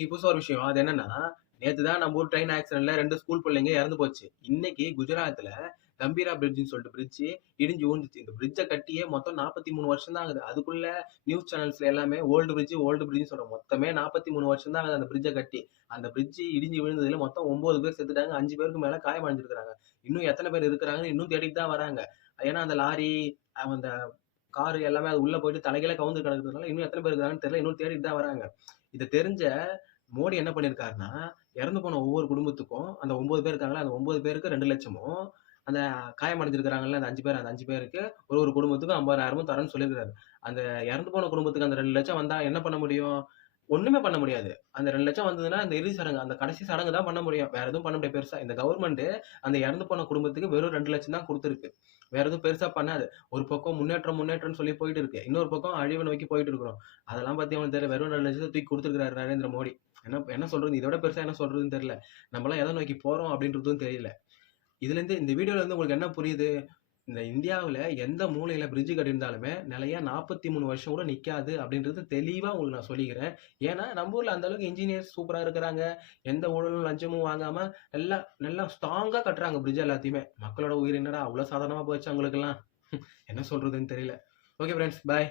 புதுசா ஒரு விஷயம். அது என்னன்னா, நேத்து தான் நம்ம ஊர் ட்ரெயின் ஆக்சிடென்ட்ல 2 ஸ்கூல் பிள்ளைங்க இறந்து போச்சு. இன்னைக்கு குஜராத்ல கம்பீரா பிரிட்ஜ்ன்னு சொல்லிட்டு பிரிட்ஜ் இடிஞ்சு விழுந்துச்சு. இந்த பிரிட்ஜ கட்டியே மொத்தம் 43 வருஷம் தான் ஆகுது. அதுக்குள்ள நியூஸ் சேனல்ஸ்ல எல்லாமே ஓல்டு பிரிட்ஜ்ன்னு சொல்றாங்க. மொத்தமே 43 வருஷம் தான் ஆகுது அந்த பிரிட்ஜ கட்டி. அந்த பிரிட்ஜ் இடிஞ்சு விழுந்ததுல மொத்தம் 9 பேர் செத்துட்டாங்க. 5 பேருக்கு மேல காயமடைஞ்சிருக்காங்க. இன்னும் எத்தன பேர் இருக்கிறாங்கன்னு இன்னும் தேடிட்டு தான் வராங்க. ஏன்னா அந்த லாரி, அந்த கார் எல்லாமே அது உள்ள போயிட்டு தலைகீழ கவுந்து கிடக்கிறதுனால இன்னும் எத்தன பேர் இருக்காங்கன்னு தெரியல. இன்னும் தேடிட்டு தான் வராங்க. இத தெரிஞ்ச மோடி என்ன பண்ணியிருக்காருன்னா, இறந்து போன ஒவ்வொரு குடும்பத்துக்கும் அந்த 9 பேர் இருக்காங்கல்ல, அந்த 9 பேருக்கு 2,00,000மும், அந்த காயமடைஞ்சிருக்கிறாங்கல்ல அந்த 5 பேர், அந்த 5 பேருக்கு ஒரு ஒரு குடும்பத்துக்கும் 50,000மும் தரேன்னு சொல்லியிருக்காரு. அந்த இறந்து போன குடும்பத்துக்கு அந்த 2,00,000 வந்தா என்ன பண்ண முடியும்? ஒண்ணுமே பண்ண முடியாது. அந்த 2,00,000 வந்ததுன்னா, அந்த இறுதி சடங்கு, அந்த கடைசி சடங்கு தான் பண்ண முடியும். வேற எதுவும் பண்ண முடியாது பெருசா. இந்த கவர்மெண்ட் அந்த இறந்து போன குடும்பத்துக்கு வெறும் 2,00,000 தான் குடுத்திருக்கு. வேற எதுவும் பெருசா பண்ணாது. ஒரு பக்கம் முன்னேற்றம்னு சொல்லி போயிட்டு இருக்கு. இன்னொரு பக்கம் அழிவை நோக்கி போயிட்டு இருக்கிறோம். அதெல்லாம் பத்தி அவனுக்கு தெரியல. வெறும் 2,00,000 தூக்கி குடுத்திருக்காரு நரேந்திர மோடி. என்ன என்ன சொல்றது? இத விட பெருசா என்ன சொல்றதுன்னு தெரியல. நம்மலாம் எத நோக்கி போறோம் அப்படின்றதும் தெரியல. இதுலேருந்து இந்த வீடியோல இருந்து உங்களுக்கு என்ன புரியுது? இந்த இந்தியாவுல எந்த மூலையில பிரிட்ஜ் கட்டியிருந்தாலுமே நிலையா 43 வருஷம் கூட நிக்காது அப்படின்றது தெளிவா உங்களுக்கு நான் சொல்லிக்கிறேன். ஏன்னா நம்ம ஊர்ல அந்த அளவுக்கு இன்ஜினியர்ஸ் சூப்பரா இருக்கிறாங்க. எந்த ஊழலும் லஞ்சமும் வாங்காம நல்லா நல்லா ஸ்ட்ராங்கா கட்டுறாங்க பிரிட்ஜ் எல்லாத்தையுமே. மக்களோட உயிர் என்னடா அவ்வளவு சாதாரணமா போச்சு அவங்களுக்கெல்லாம். என்ன சொல்றதுன்னு தெரியல. ஓகே ஃப்ரெண்ட்ஸ், பாய்.